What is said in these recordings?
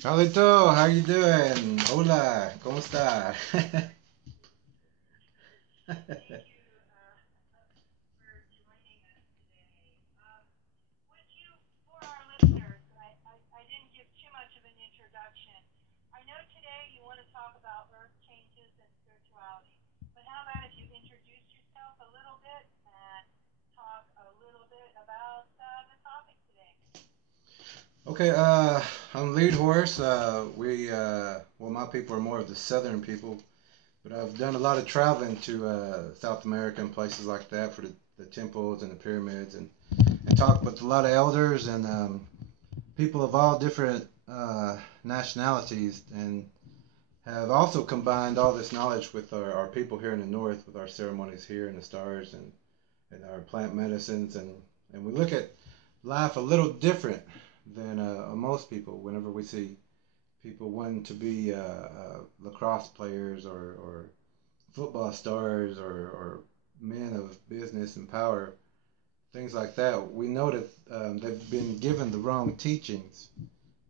Carlito, how you doing? Hola, ¿cómo está? Okay, I'm lead horse. Well, my people are more of the southern people, but I've done a lot of traveling to South America and places like that for the temples and the pyramids, and talk with a lot of elders and people of all different nationalities, and have also combined all this knowledge with our people here in the north, with our ceremonies here in the stars and our plant medicines, and we look at life a little different than most people. Whenever we see people wanting to be lacrosse players or football stars or men of business and power, things like that, we know that they've been given the wrong teachings,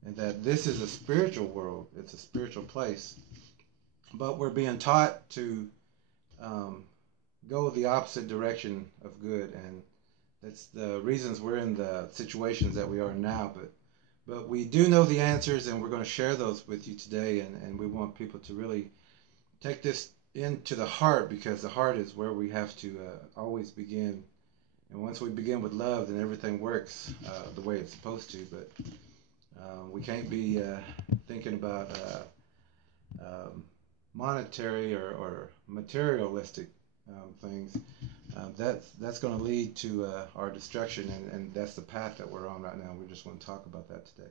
and that this is a spiritual world. It's a spiritual place, but we're being taught to um, go the opposite direction of good, and that's the reasons we're in the situations that we are now. But we do know the answers, and we're going to share those with you today. And we want people to really take this into the heart, because the heart is where we have to always begin. And once we begin with love, then everything works the way it's supposed to. But we can't be thinking about monetary or materialistic things. That's going to lead to our destruction, and that's the path that we're on right now. We just want to talk about that today.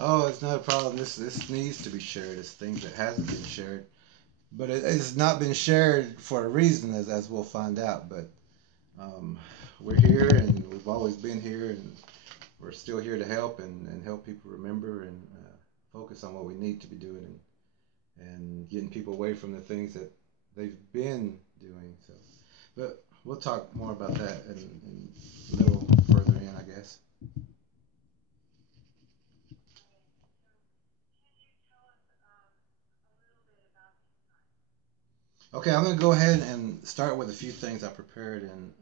Oh, it's not a problem. This needs to be shared. It's things that hasn't been shared, but it's not been shared for a reason, as we'll find out. But um, we're here, and we've always been here, and we're still here to help and help people remember and focus on what we need to be doing, and getting people away from the things that they've been doing. So, but we'll talk more about that in a little further in, I guess. Okay, I'm gonna go ahead and start with a few things I prepared, and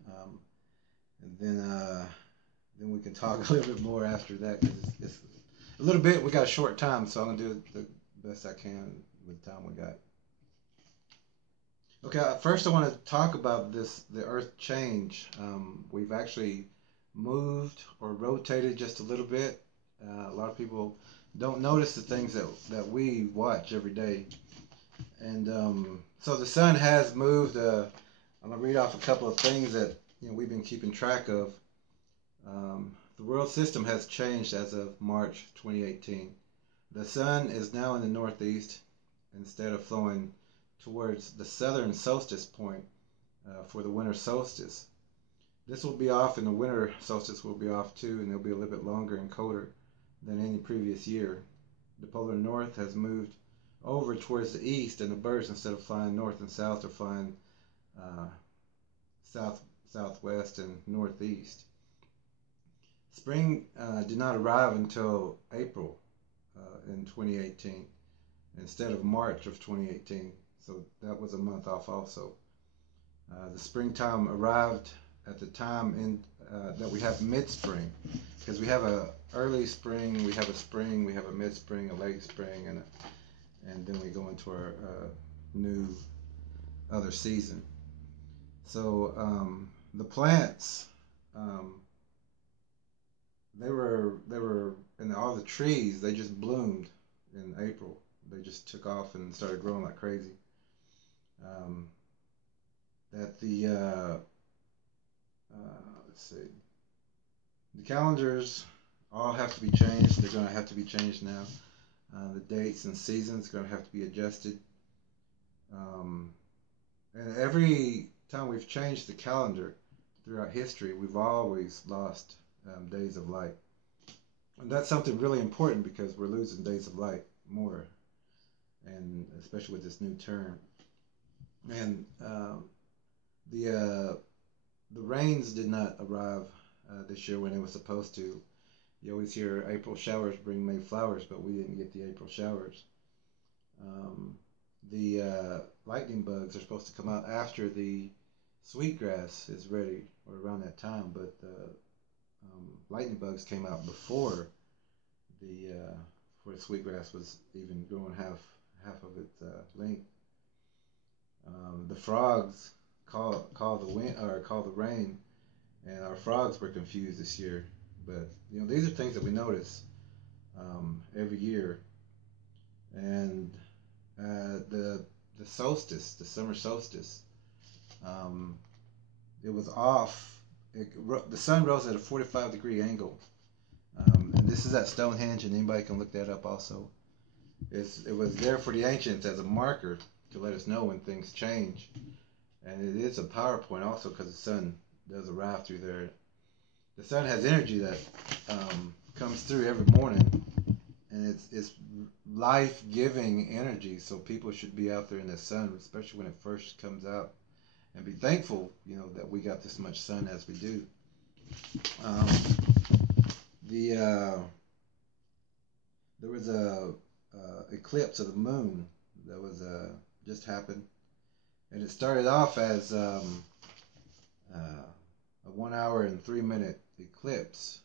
then we can talk a little bit more after that, because it's a little bit. We got a short time, so I'm gonna do the best I can with the time we got. Okay, first I want to talk about the Earth change. We've actually moved or rotated just a little bit. A lot of people don't notice the things that we watch every day. And so the sun has moved. I'm gonna read off a couple of things that we've been keeping track of. The world system has changed as of March 2018. The sun is now in the northeast instead of flowing towards the southern solstice point for the winter solstice. This will be off, and the winter solstice will be off too, and it'll be a little bit longer and colder than any previous year. The polar north has moved over towards the east, and the birds, instead of flying north and south, are flying uh, southwest and northeast. Spring did not arrive until April in 2018 instead of March of 2018, so that was a month off also. The springtime arrived at the time that we have mid-spring, because we have a early spring, we have a spring, we have a mid-spring, a late spring, and then we go into our new other season. So the plants, um, they were and all the trees, they just bloomed in April. They just took off and started growing like crazy. Um, that the let's see, the calendars all have to be changed. They're going to have to be changed now. The dates and seasons are going to have to be adjusted. Um, and every time we've changed the calendar throughout history, we've always lost days of light. And that's something really important because we're losing days of light more, and especially with this new term. And the rains did not arrive this year when it was supposed to. You always hear April showers bring May flowers, but we didn't get the April showers. The lightning bugs are supposed to come out after the sweetgrass is ready, or around that time, but the lightning bugs came out before the sweetgrass was even growing half of its length. The frogs call the wind or call the rain, and our frogs were confused this year. But these are things that we notice every year. And the solstice, the summer solstice, it was off. The sun rose at a 45-degree angle, and this is at Stonehenge, and anybody can look that up also. It was there for the ancients as a marker to let us know when things change, and it is a power point also because the sun does arrive through there. The sun has energy that comes through every morning, and it's life-giving energy. So people should be out there in the sun, especially when it first comes out, and be thankful, that we got this much sun as we do. There was a eclipse of the moon that was just happened, and it started off as a 1 hour and 3 minute eclipse,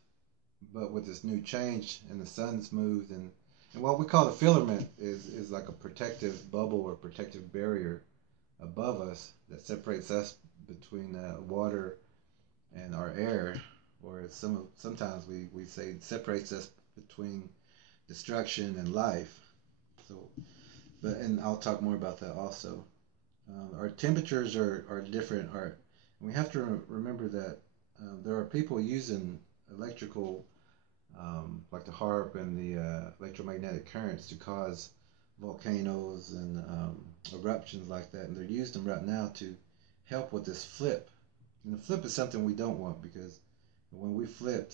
but with this new change and the sun's moved, and what we call the filament is like a protective bubble or protective barrier above us that separates us between water and our air, or sometimes we say it separates us between destruction and life. And I'll talk more about that also. Our temperatures are different. We have to remember that there are people using electrical, like the HARP and the electromagnetic currents to cause volcanoes and eruptions like that, and they're using them right now to help with this flip. And the flip is something we don't want, because when we flip,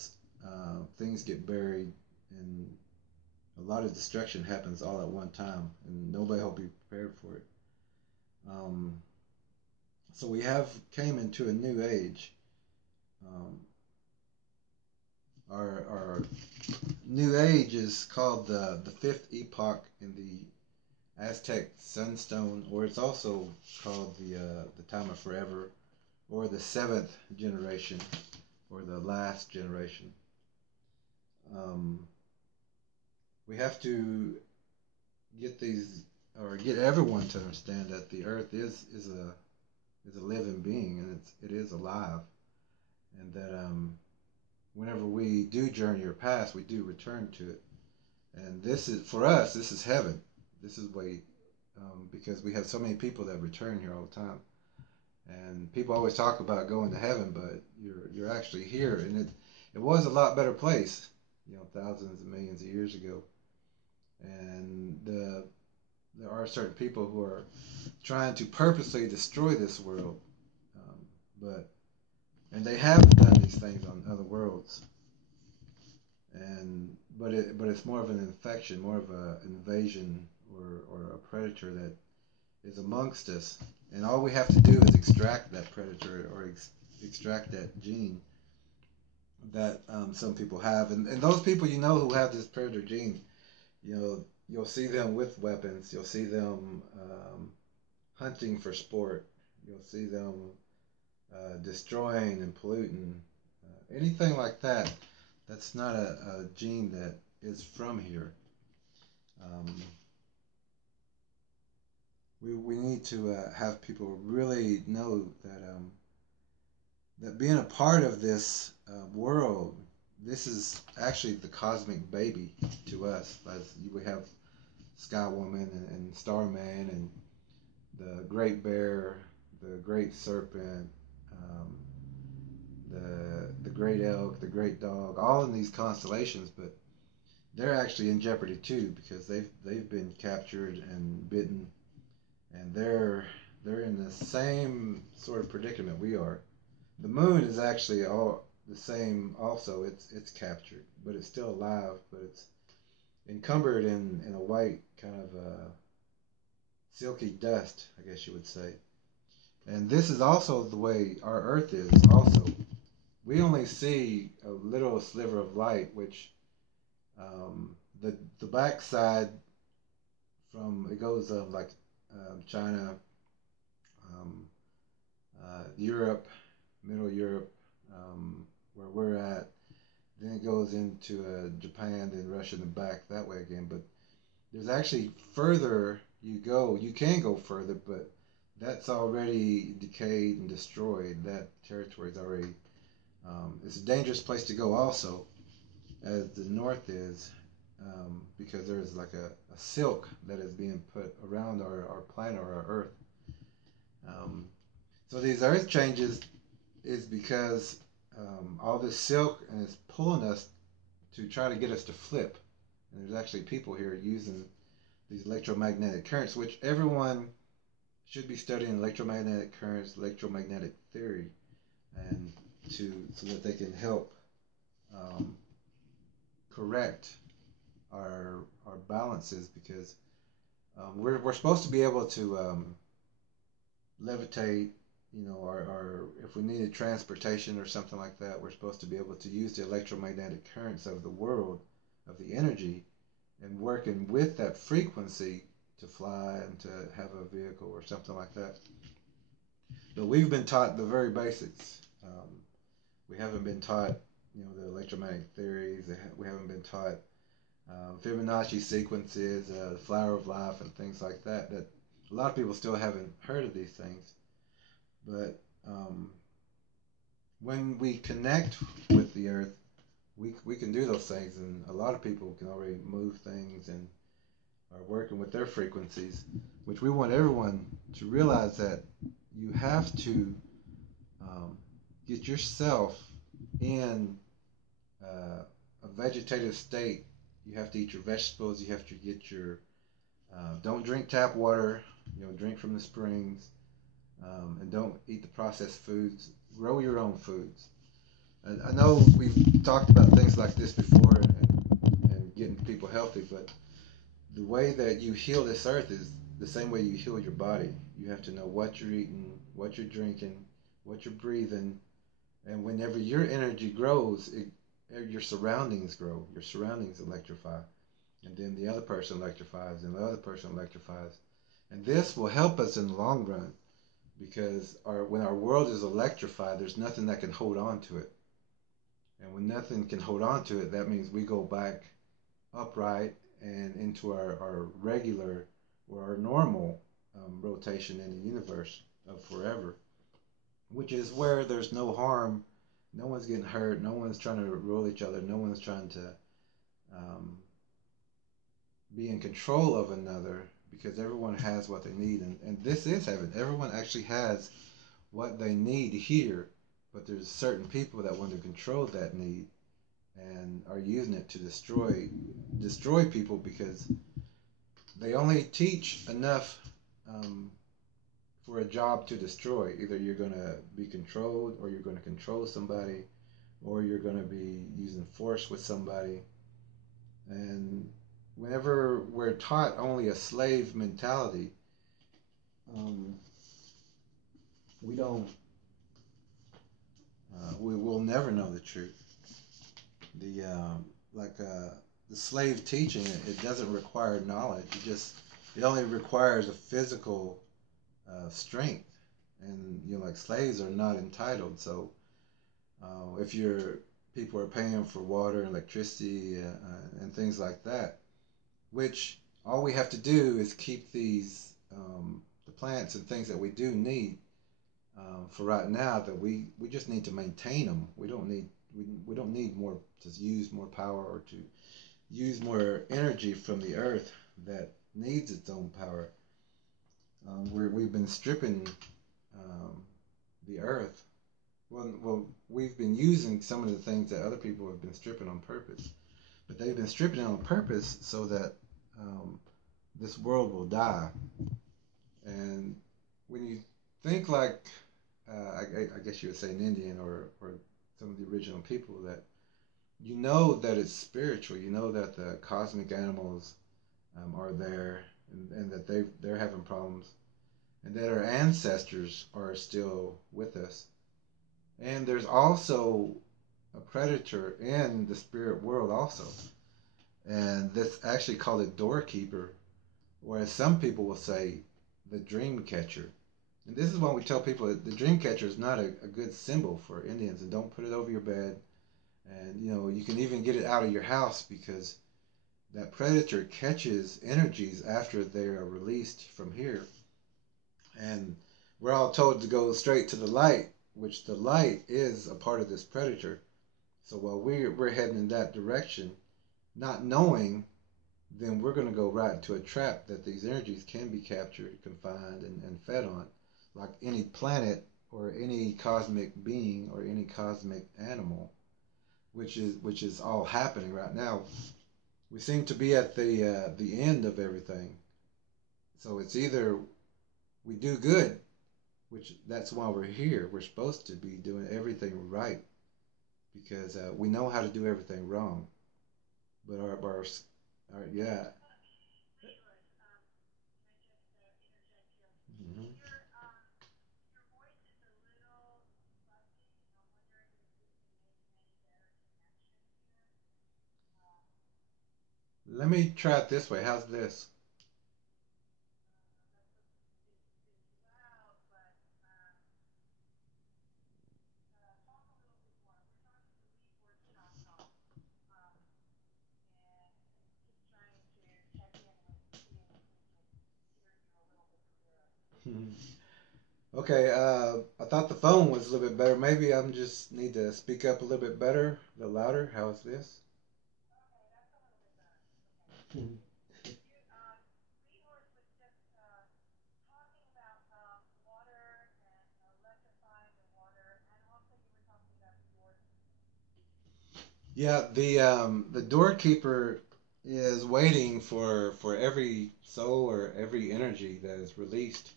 things get buried, and a lot of destruction happens all at one time, and nobody will be prepared for it. So we came into a new age. Our new age is called the fifth epoch in the Aztec sunstone, or it's also called the time of forever, or the seventh generation, or the last generation. We have to get everyone to understand that the earth is a living being, and it is alive, and that whenever we do journey or pass, we do return to it. And this is, for us, this is heaven. This is because we have so many people that return here all the time. And people always talk about going to heaven, but you're actually here, and it was a lot better place, thousands and millions of years ago. And there are certain people who are trying to purposely destroy this world, and they have done these things on other worlds. But it's more of an infection, more of an invasion, or a predator that is amongst us, and all we have to do is extract that predator, or extract that gene that some people have, and those people who have this predator gene, you'll see them with weapons. You'll see them hunting for sport. You'll see them destroying and polluting. Anything like that, that's not a gene that is from here. We need to have people really know that being a part of this world, this is actually the cosmic baby to us. As we have Sky Woman and Starman and the Great Bear, the Great Serpent, the Great Elk, the Great Dog, all in these constellations, but they're actually in jeopardy too, because they've been captured and bitten, and they're they're in the same sort of predicament we are. The moon is actually all the same. Also, it's captured, but it's still alive. But it's encumbered in a white kind of silky dust, I guess you would say. And this is also the way our Earth is. Also, we only see a little sliver of light, which the backside from it goes like China, um, Europe, Middle Europe, where we're at. Then it goes into Japan, then Russia, and back that way again. But there's actually further you go. You can go further, but that's already decayed and destroyed. That territory is already. It's a dangerous place to go, also, as the north is, because there's like a silk that is being put around our planet or our Earth. So these Earth changes is because all this silk and it's pulling us to try to get us to flip. And there's actually people here using these electromagnetic currents, which everyone should be studying electromagnetic currents, electromagnetic theory, and so that they can help correct our balances, because we're supposed to be able to levitate. You know, our if we needed transportation or something like that, we're supposed to be able to use the electromagnetic currents of the world, of the energy, and working with that frequency to fly and to have a vehicle or something like that. But we've been taught the very basics. We haven't been taught, you know, the electromagnetic theories. We haven't been taught Fibonacci sequences, the flower of life, and things like that. That a lot of people still haven't heard of these things. But when we connect with the earth, we can do those things, and a lot of people can already move things and are working with their frequencies, which we want everyone to realize that you have to get yourself in a vegetative state. You have to eat your vegetables. You have to get your don't drink tap water. You know, drink from the springs. And don't eat the processed foods. Grow your own foods. And I know we've talked about things like this before and getting people healthy, but the way that you heal this earth is the same way you heal your body. You have to know what you're eating, what you're drinking, what you're breathing, and whenever your energy grows, your surroundings grow. Your surroundings electrify, and then the other person electrifies, and the other person electrifies, and this will help us in the long run. Because when our world is electrified, there's nothing that can hold on to it. And when nothing can hold on to it, that means we go back upright and into our regular or our normal rotation in the universe of forever. Which is where there's no harm, no one's getting hurt, no one's trying to rule each other, no one's trying to be in control of another. Because everyone has what they need, and this is heaven. Everyone actually has what they need here, but there's certain people that want to control that need and are using it to destroy people, because they only teach enough for a job to destroy. Either you're going to be controlled, or you're going to control somebody, or you're going to be using force with somebody. And whenever we're taught only a slave mentality, we don't, we will never know the truth. The slave teaching, it doesn't require knowledge. It only requires a physical strength, and you know, like slaves are not entitled. So if people are paying for water and electricity and things like that, which all we have to do is keep these the plants and things that we do need for right now. That we just need to maintain them. We don't need more to use more power or to use more energy from the earth that needs its own power. We've been stripping the earth. Well, we've been using some of the things that other people have been stripping on purpose, but they've been stripping it on purpose so that this world will die. And when you think like, I guess you would say an Indian or some of the original people, that you know that it's spiritual. You know that the cosmic animals are there, and that they're having problems, and that our ancestors are still with us. And there's also a predator in the spirit world also, and that's actually called a doorkeeper, or as some people will say, the dream catcher. And this is why we tell people that the dream catcher is not a good symbol for Indians, and don't put it over your bed. And you can even get it out of your house, because that predator catches energies after they are released from here. And we're all told to go straight to the light, which the light is a part of this predator. So while we're heading in that direction, not knowing, then we're going to go right into a trap that these energies can be captured, confined, and fed on, like any planet or any cosmic being or any cosmic animal, which is all happening right now. We seem to be at the end of everything. So it's either we do good, which that's why we're here. We're supposed to be doing everything right, because we know how to do everything wrong. But our yeah. Mhm. Let me try it this way. How's this? Okay, I thought the phone was a little bit better. Maybe I'm just need to speak up a little bit better, a little louder. How is this? Mhm. Yeah, the doorkeeper is waiting for every soul or every energy that is released.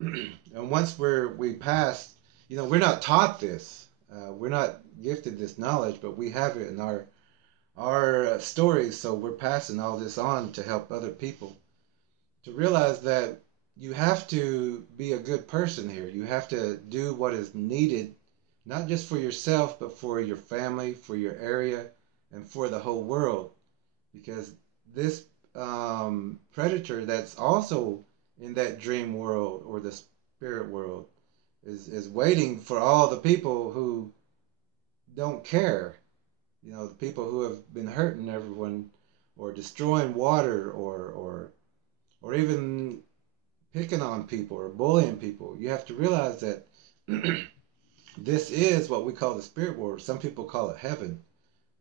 And once we pass, we're not taught this. We're not gifted this knowledge, but we have it in our stories. So we're passing all this on to help other people to realize that you have to be a good person here. You have to do what is needed, not just for yourself, but for your family, for your area, and for the whole world. Because this predator that's also in that dream world or the spirit world is waiting for all the people who don't care. The people who have been hurting everyone, or destroying water, or even picking on people or bullying people. You have to realize that this is what we call the spirit world. Some people call it heaven,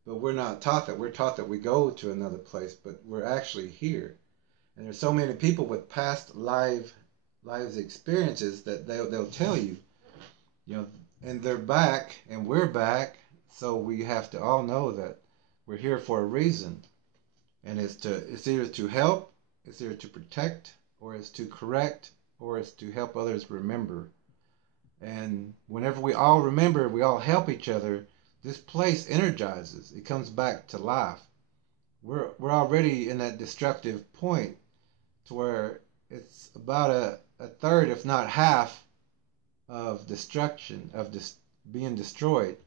but we're not taught that. We're taught that we go to another place, but we're actually here. And there's so many people with past lives experiences that they'll tell you, you know, and they're back, and we're back. So we have to all know that we're here for a reason, and it's either to help, it's either to protect, or it's to correct, or it's to help others remember. And whenever we all remember, we all help each other, this place energizes. It comes back to life. We're already in that destructive point to where it's about a third, if not half, of destruction, of being destroyed.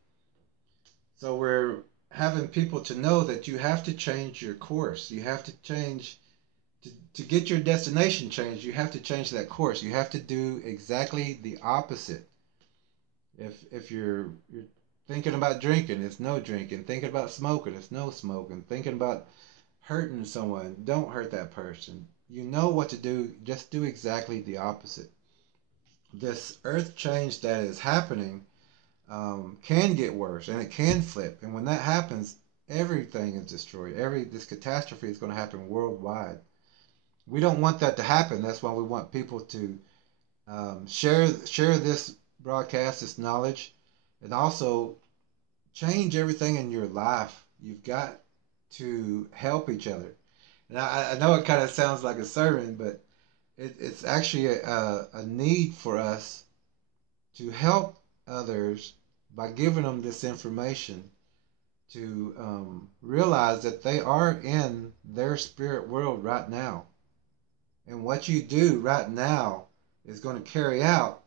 So we're having people to know that you have to change your course. You have to change to get your destination changed. You have to change that course. You have to do exactly the opposite. If you're thinking about drinking, it's no drinking. Thinking about smoking, it's no smoking. Thinking about hurting someone, don't hurt that person. You know what to do. Just do exactly the opposite. This earth change that is happening can get worse, and it can flip. And when that happens, everything is destroyed. This catastrophe is going to happen worldwide. We don't want that to happen. That's why we want people to share this broadcast, this knowledge, and also change everything in your life. You've got to help each other. And I know it kind of sounds like a sermon, but it's actually a need for us to help others by giving them this information to realize that they are in their spirit world right now. And what you do right now is going to carry out,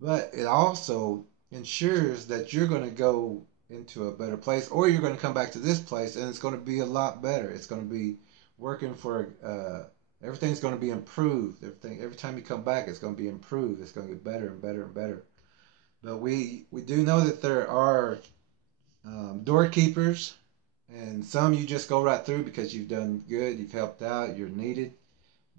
but it also ensures that you're going to go into a better place, or you're going to come back to this place and it's going to be a lot better. It's going to be working for, everything's going to be improved. Every time you come back, it's going to be improved. It's going to get better and better and better. But we do know that there are doorkeepers, and some you just go right through because you've done good, you've helped out, you're needed.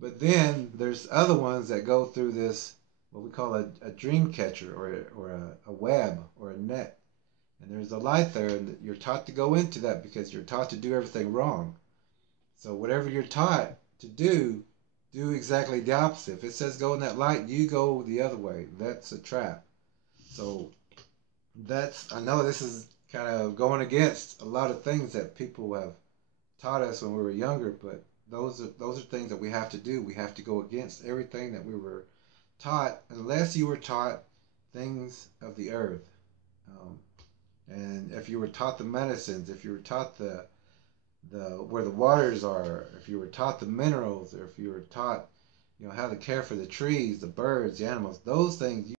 But then there's other ones that go through this, what we call a dream catcher, or a web or a net. And there's a light there, and you're taught to go into that because you're taught to do everything wrong. So whatever you're taught to do exactly the opposite. If it says go in that light, you go the other way. That's a trap. So I know this is kind of going against a lot of things that people have taught us when we were younger, but those are things that we have to do. We have to go against everything that we were taught, unless you were taught things of the earth. And if you were taught the medicines, if you were taught the where the waters are, if you were taught the minerals, or if you were taught, how to care for the trees, the birds, the animals, those things